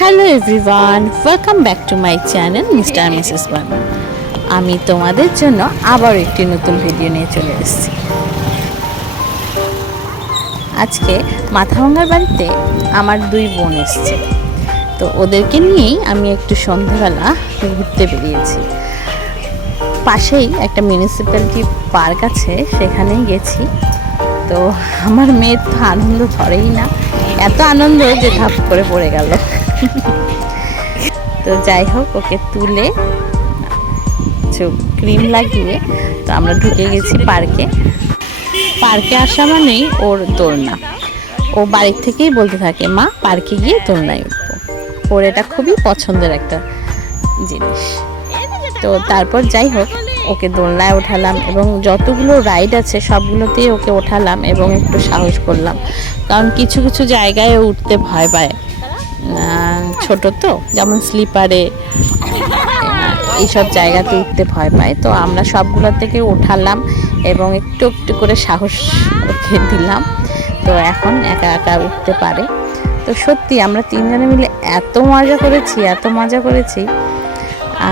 Hello everyone welcome back to my channel Mr Mrs One আমি তোমাদের জন্য আবার একটি নতুন ভিডিও নিয়ে চলে এসেছি। আজকে মাথাভাঙ্গার বাড়িতে আমার দুই বোন এসছে। তো ওদেরকে নিয়েই আমি একটু সন্ধ্যাবেলা ঘুরতে বেরিয়েছি। পাশেই একটা মিউনিসিপ্যালিটি পার্ক আছে সেখানেই গেছি। তো আমার মেয়ের তো আনন্দ ধরেই না। এত আনন্দ যে ধাপ করে পড়ে গেল। তো যাই হোক, ওকে তুলে ক্রিম লাগিয়ে তো আমরা ঢুকে গেছি পার্কে। পার্কে আসা মানেই ওর দোলনা। ও বাড়ির থেকেই বলতে থাকে, মা, পার্কে গিয়ে দোলনায় উঠবো। ওর এটা খুবই পছন্দের একটা জিনিস। তো তারপর যাই হোক, ওকে দোলনায় ওঠালাম এবং যতগুলো রাইড আছে সবগুলোতেই ওকে ওঠালাম এবং একটু সাহস করলাম। কারণ কিছু কিছু জায়গায় উঠতে ভয় পায়। ছোট তো, যেমন স্লিপারে, এইসব জায়গাতে উঠতে ভয় পায়। তো আমরা সবগুলো থেকে ওঠালাম এবং একটু একটু করে সাহস ওকে দিলাম। তো এখন একা একা উঠতে পারে। তো সত্যি আমরা তিনজনে মিলে এত মজা করেছি, এত মজা করেছি।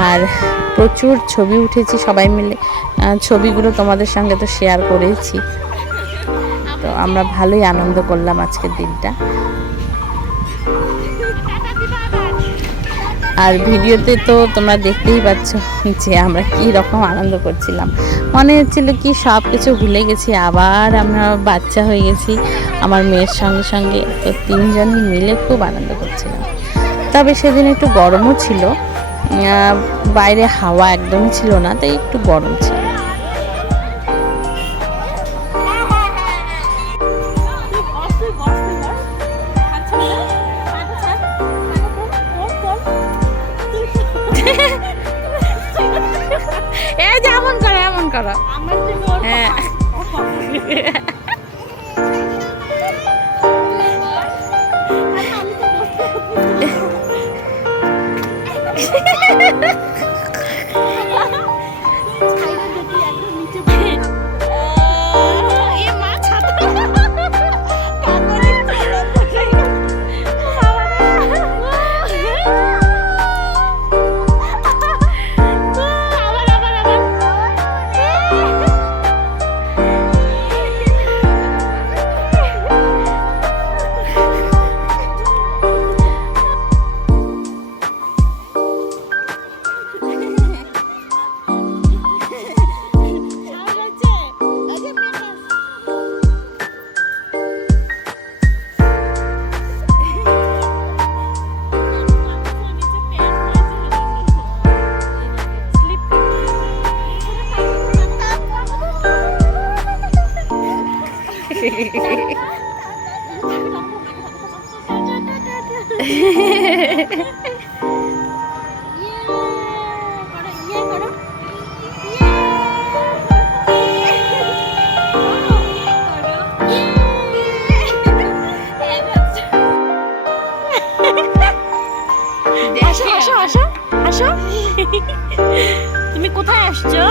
আর প্রচুর ছবি উঠেছি, সবাই মিলে ছবিগুলো তোমাদের সঙ্গে তো শেয়ার করেছি। তো আমরা ভালোই আনন্দ করলাম আজকের দিনটা। আর ভিডিওতে তো তোমরা দেখতেই পাচ্ছ যে আমরা কি রকম আনন্দ করছিলাম। মনে হচ্ছিল কি সব কিছু ভুলে গেছি, আবার আমরা বাচ্চা হয়ে গেছি, আমার মেয়ের সঙ্গে সঙ্গে তো তিনজন মিলে খুব আনন্দ করছিলাম। তবে সেদিন একটু গরমও ছিল বাইরে হাওয়া একদমই ছিল না, তাই একটু গরম ছিল। করো? হ্যাঁ। আসো আসো আসো আসো। তুমি কোথায় আসছো?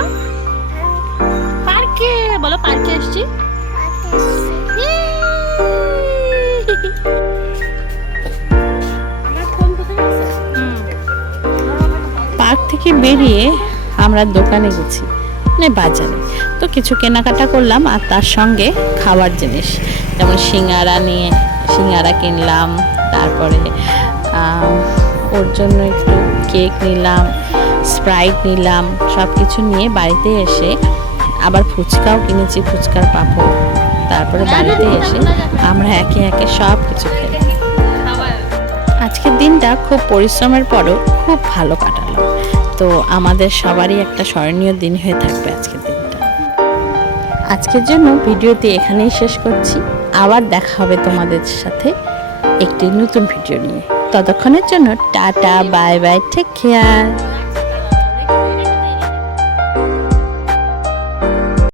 পার্কে। বলো পার্কে আসছি। পার্ক থেকে বেরিয়ে আমরা দোকানে গেছি মানে বাজারে। তো কিছু কেনাকাটা করলাম আর তার সঙ্গে খাবার জিনিস যেমন সিঙ্গারা নিয়ে সিঙ্গারা কিনলাম তারপরে ওর জন্য একটু কেক নিলাম স্প্রাইট নিলাম সব কিছু নিয়ে বাড়িতে এসে আবার ফুচকাও কিনেছি ফুচকার পাঁপড়। তারপরে বাড়িতে এসে আমরা একে একে সব কিছু খেলাম আজকের দিনটা খুব পরিশ্রমের পরও খুব ভালো কাটালো। তো আমাদের সবারই একটা স্মরণীয় দিন হয়ে থাকবে আজকের দিনটা। আজকের জন্য ভিডিওটি এখানেই শেষ করছি। আবার দেখা হবে তোমাদের সাথে একটি নতুন ভিডিও নিয়ে। ততক্ষণের জন্য tata, bye bye take care